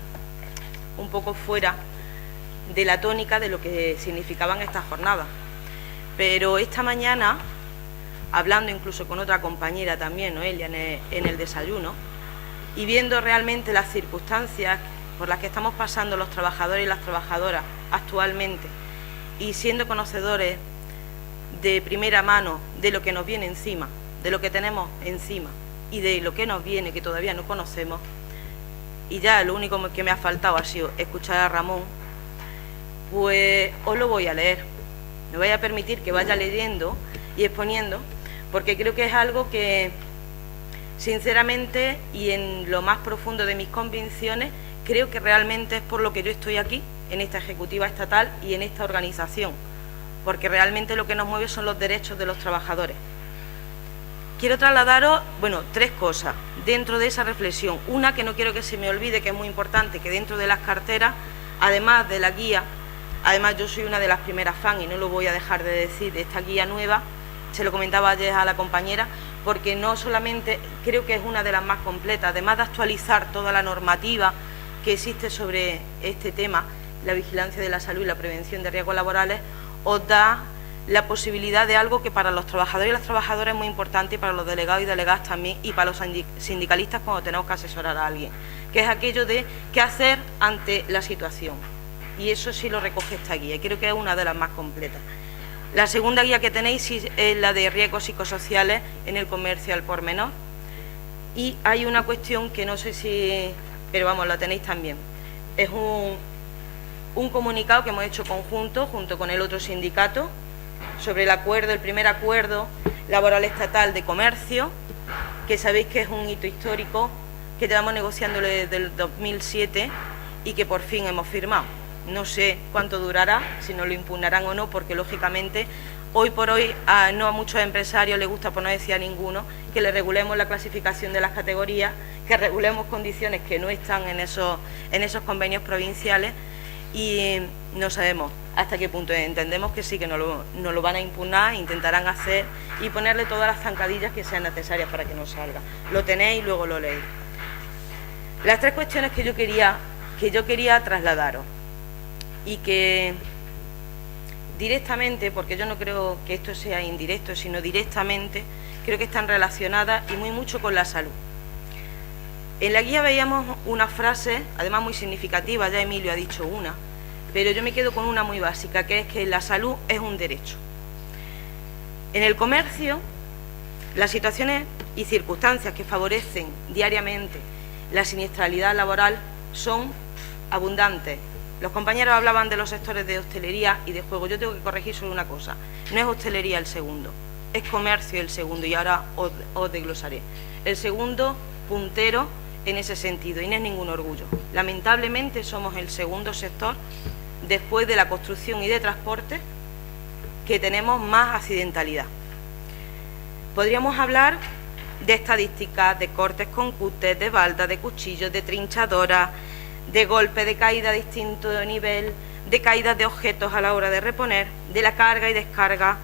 un poco fuera de la tónica de lo que significaban estas jornadas. Pero esta mañana, hablando incluso con otra compañera también, Noelia, en el desayuno, y viendo realmente las circunstancias por las que estamos pasando los trabajadores y las trabajadoras actualmente, y siendo conocedores de primera mano de lo que nos viene encima, de lo que tenemos encima y de lo que nos viene que todavía no conocemos, y ya lo único que me ha faltado ha sido escuchar a Ramón, pues os lo voy a leer. Me voy a permitir que vaya leyendo y exponiendo, porque creo que es algo que, sinceramente y en lo más profundo de mis convicciones, creo que realmente es por lo que yo estoy aquí, en esta ejecutiva estatal y en esta organización, porque realmente lo que nos mueve son los derechos de los trabajadores. Quiero trasladaros, bueno, tres cosas dentro de esa reflexión. Una, que no quiero que se me olvide, que es muy importante, que dentro de las carteras, además de la guía, además yo soy una de las primeras fan, y no lo voy a dejar de decir, de esta guía nueva, se lo comentaba ayer a la compañera, porque no solamente creo que es una de las más completas, además de actualizar toda la normativa que existe sobre este tema, la vigilancia de la salud y la prevención de riesgos laborales, os da la posibilidad de algo que para los trabajadores y las trabajadoras es muy importante, y para los delegados y delegadas también, y para los sindicalistas cuando tenemos que asesorar a alguien, que es aquello de qué hacer ante la situación. Y eso sí lo recoge esta guía, y creo que es una de las más completas. La segunda guía que tenéis es la de riesgos psicosociales en el comercio al por menor. Y hay una cuestión que no sé si, pero vamos, la tenéis también. Es un comunicado que hemos hecho conjunto, junto con el otro sindicato, sobre el acuerdo, el primer acuerdo laboral estatal de comercio, que sabéis que es un hito histórico, que llevamos negociándolo desde el 2007 y que por fin hemos firmado. No sé cuánto durará, si nos lo impugnarán o no, porque lógicamente hoy por hoy no a muchos empresarios les gusta, por no decir a ninguno, que le regulemos la clasificación de las categorías, que regulemos condiciones que no están en esos convenios provinciales, y no sabemos hasta qué punto. Entendemos que sí, que nos lo van a impugnar, intentarán hacer y ponerle todas las zancadillas que sean necesarias para que no salga. Lo tenéis y luego lo leéis. Las tres cuestiones que yo quería trasladaros y que directamente, porque yo no creo que esto sea indirecto, sino directamente, creo que están relacionadas y muy mucho con la salud. En la guía veíamos una frase, además muy significativa, ya Emilio ha dicho una, pero yo me quedo con una muy básica, que es que la salud es un derecho. En el comercio, las situaciones y circunstancias que favorecen diariamente la siniestralidad laboral son abundantes. Los compañeros hablaban de los sectores de hostelería y de juego. Yo tengo que corregir solo una cosa. No es hostelería el segundo, es comercio el segundo, y ahora os desglosaré. El segundo puntero en ese sentido, y no es ningún orgullo. Lamentablemente somos el segundo sector, después de la construcción y de transporte, que tenemos más accidentalidad. Podríamos hablar de estadísticas, de cortes con cúter, de baldas, de cuchillos, de trinchadoras, de golpes, de caída a distinto nivel, de caídas de objetos a la hora de reponer, de la carga y descarga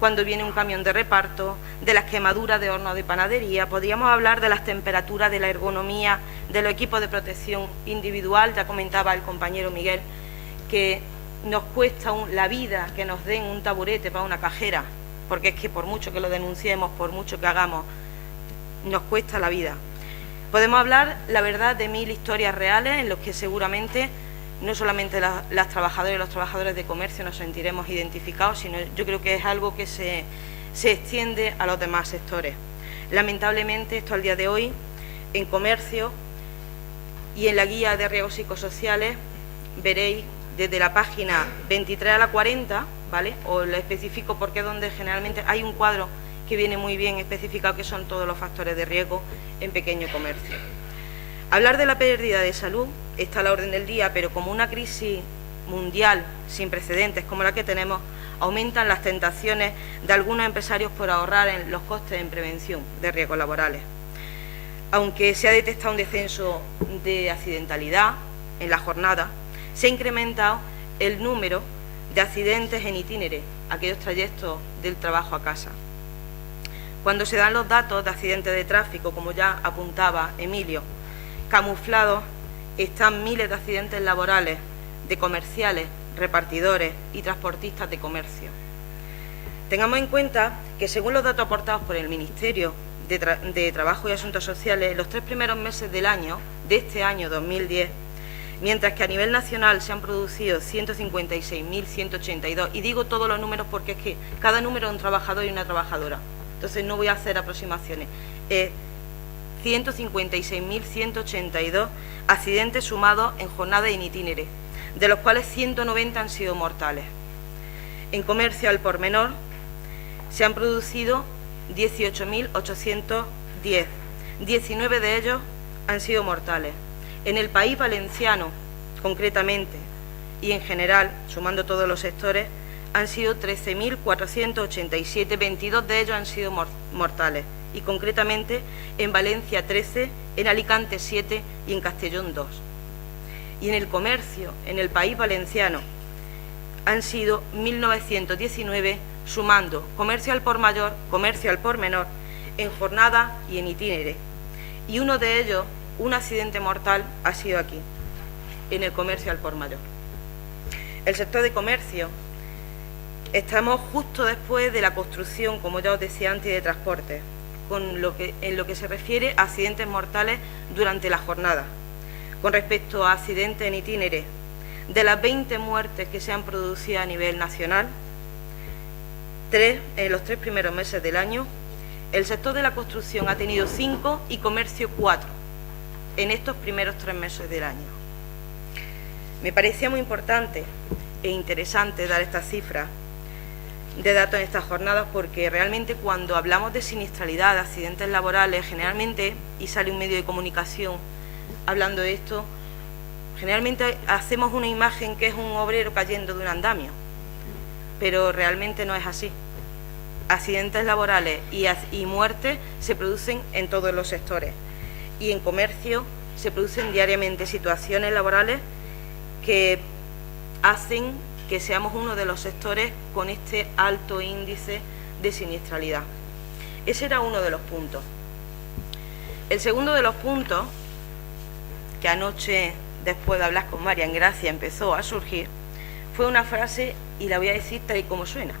cuando viene un camión de reparto, de las quemaduras de hornos de panadería. Podríamos hablar de las temperaturas, de la ergonomía, de los equipos de protección individual. Ya comentaba el compañero Miguel que nos cuesta la vida que nos den un taburete para una cajera, porque es que por mucho que lo denunciemos, por mucho que hagamos, nos cuesta la vida. Podemos hablar, la verdad, de 1000 historias reales en las que seguramente no solamente las trabajadoras y los trabajadores de comercio nos sentiremos identificados, sino yo creo que es algo que se extiende a los demás sectores. Lamentablemente, esto al día de hoy, en comercio y en la guía de riesgos psicosociales, veréis desde la página 23 a la 40, ¿vale? Os lo especifico porque es donde generalmente hay un cuadro que viene muy bien especificado, que son todos los factores de riesgo en pequeño comercio. Hablar de la pérdida de salud está a la orden del día, pero como una crisis mundial sin precedentes como la que tenemos, aumentan las tentaciones de algunos empresarios por ahorrar en los costes en prevención de riesgos laborales. Aunque se ha detectado un descenso de accidentalidad en la jornada, se ha incrementado el número de accidentes en itinere, aquellos trayectos del trabajo a casa. Cuando se dan los datos de accidentes de tráfico, como ya apuntaba Emilio, camuflados están miles de accidentes laborales de comerciales, repartidores y transportistas de comercio. Tengamos en cuenta que, según los datos aportados por el Ministerio de Trabajo y Asuntos Sociales, en los 3 primeros meses del año, de este año 2010, mientras que a nivel nacional se han producido 156.182, y digo todos los números porque es que cada número es un trabajador y una trabajadora, entonces no voy a hacer aproximaciones, 156.182 accidentes sumados en jornada en itinere, de los cuales 190 han sido mortales. En comercio al por menor se han producido 18.810, 19 de ellos han sido mortales. En el país valenciano, concretamente, y en general, sumando todos los sectores, han sido 13.487, 22 de ellos han sido mortales, y concretamente en Valencia 13, en Alicante 7 y en Castellón 2. Y en el comercio, en el país valenciano, han sido 1.919, sumando comercio al por mayor, comercio al por menor, en jornada y en itinere. Y uno de ellos, un accidente mortal, ha sido aquí, en el comercio al por mayor. El sector de comercio, estamos justo después de la construcción, como ya os decía antes, de transporte, en lo que se refiere a accidentes mortales durante la jornada. Con respecto a accidentes en itinere, de las 20 muertes que se han producido a nivel nacional, 3 en los 3 primeros meses del año, el sector de la construcción ha tenido 5 y comercio 4 en estos primeros 3 meses del año. Me parecía muy importante e interesante dar estas cifras de datos en estas jornadas, porque realmente cuando hablamos de siniestralidad, de accidentes laborales, generalmente, y sale un medio de comunicación hablando de esto, generalmente hacemos una imagen que es un obrero cayendo de un andamio, pero realmente no es así. Accidentes laborales y muertes se producen en todos los sectores, y en comercio se producen diariamente situaciones laborales que hacen que seamos uno de los sectores con este alto índice de siniestralidad. Ese era uno de los puntos. El segundo de los puntos que anoche, después de hablar con María en Gracia, empezó a surgir, fue una frase, y la voy a decir tal y como suena.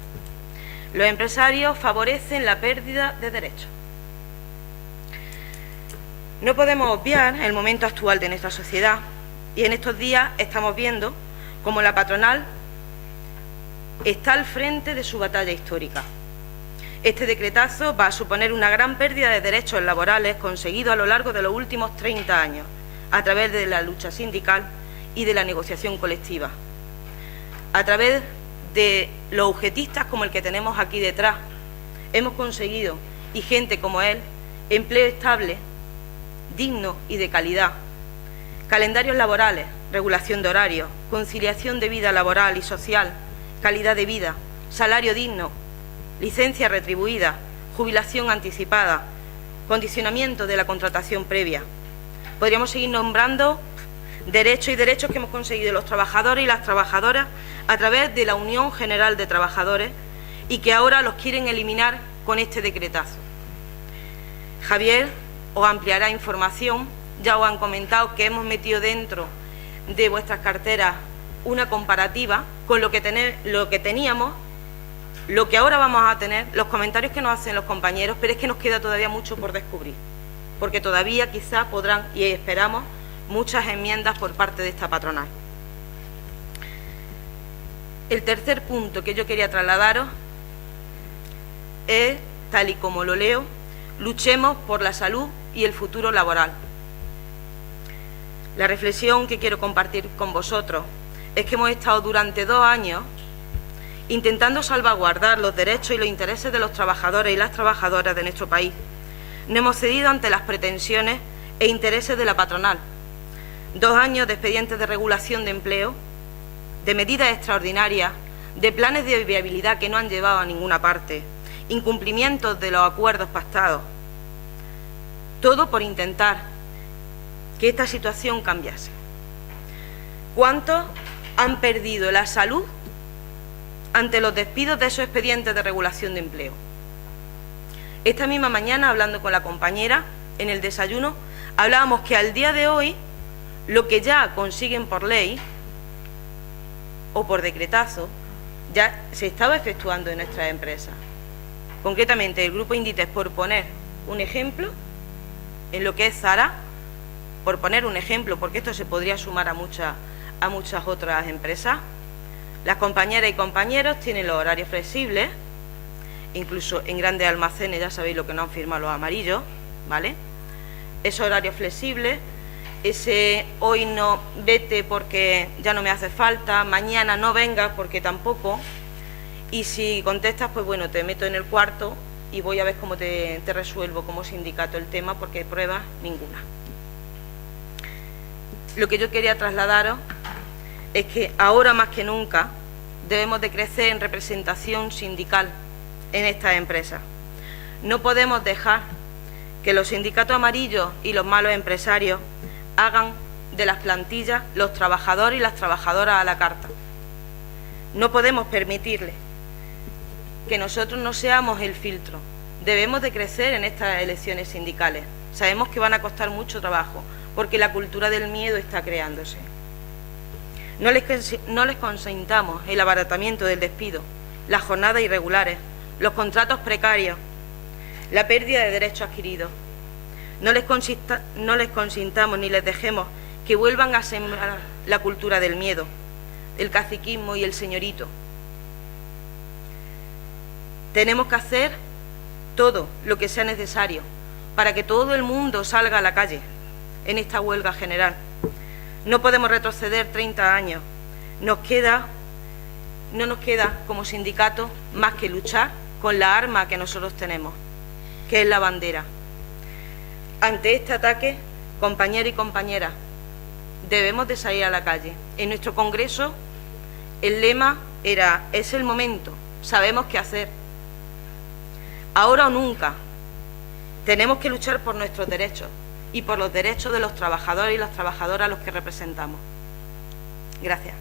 Los empresarios favorecen la pérdida de derechos. No podemos obviar el momento actual de nuestra sociedad, y en estos días estamos viendo cómo la patronal está al frente de su batalla histórica. Este decretazo va a suponer una gran pérdida de derechos laborales conseguidos a lo largo de los últimos 30 años, a través de la lucha sindical y de la negociación colectiva, a través de los objetistas como el que tenemos aquí detrás. Hemos conseguido, y gente como él, empleo estable, digno y de calidad, calendarios laborales, regulación de horarios, conciliación de vida laboral y social, calidad de vida, salario digno, licencia retribuida, jubilación anticipada, condicionamiento de la contratación previa. Podríamos seguir nombrando derechos y derechos que hemos conseguido los trabajadores y las trabajadoras a través de la Unión General de Trabajadores y que ahora los quieren eliminar con este decretazo. Javier os ampliará información, ya os han comentado que hemos metido dentro de vuestras carteras una comparativa con lo que teníamos, lo que ahora vamos a tener, los comentarios que nos hacen los compañeros, pero es que nos queda todavía mucho por descubrir, porque todavía quizás podrán, y esperamos, muchas enmiendas por parte de esta patronal. El tercer punto que yo quería trasladaros es, tal y como lo leo, luchemos por la salud y el futuro laboral. La reflexión que quiero compartir con vosotros es que hemos estado durante 2 años intentando salvaguardar los derechos y los intereses de los trabajadores y las trabajadoras de nuestro país. No hemos cedido ante las pretensiones e intereses de la patronal. 2 años de expedientes de regulación de empleo, de medidas extraordinarias, de planes de viabilidad que no han llevado a ninguna parte, incumplimientos de los acuerdos pactados. Todo por intentar que esta situación cambiase. ¿Cuántos han perdido la salud ante los despidos de esos expedientes de regulación de empleo? Esta misma mañana, hablando con la compañera en el desayuno, hablábamos que al día de hoy lo que ya consiguen por ley o por decretazo ya se estaba efectuando en nuestras empresas. Concretamente, el Grupo Inditex, por poner un ejemplo, en lo que es Zara, por poner un ejemplo, porque esto se podría sumar a muchas otras empresas, las compañeras y compañeros tienen los horarios flexibles, incluso en grandes almacenes, ya sabéis lo que no han firmado los amarillos, ¿vale? Esos horarios flexibles, ese hoy no vete porque ya no me hace falta, mañana no vengas porque tampoco, y si contestas, pues bueno, te meto en el cuarto y voy a ver cómo te resuelvo como sindicato el tema, porque pruebas ninguna. Lo que yo quería trasladaros es que ahora más que nunca debemos de crecer en representación sindical en estas empresas. No podemos dejar que los sindicatos amarillos y los malos empresarios hagan de las plantillas los trabajadores y las trabajadoras a la carta. No podemos permitirle que nosotros no seamos el filtro. Debemos de crecer en estas elecciones sindicales. Sabemos que van a costar mucho trabajo, porque la cultura del miedo está creándose. No les consintamos el abaratamiento del despido, las jornadas irregulares, los contratos precarios, la pérdida de derechos adquiridos. No les consintamos ni les dejemos que vuelvan a sembrar la cultura del miedo, el caciquismo y el señorito. Tenemos que hacer todo lo que sea necesario para que todo el mundo salga a la calle en esta huelga general. No podemos retroceder 30 años. No nos queda como sindicato más que luchar con la arma que nosotros tenemos, que es la bandera. Ante este ataque, compañeros y compañeras, debemos de salir a la calle. En nuestro congreso el lema era: es el momento, sabemos qué hacer. Ahora o nunca tenemos que luchar por nuestros derechos y por los derechos de los trabajadores y las trabajadoras a los que representamos. Gracias.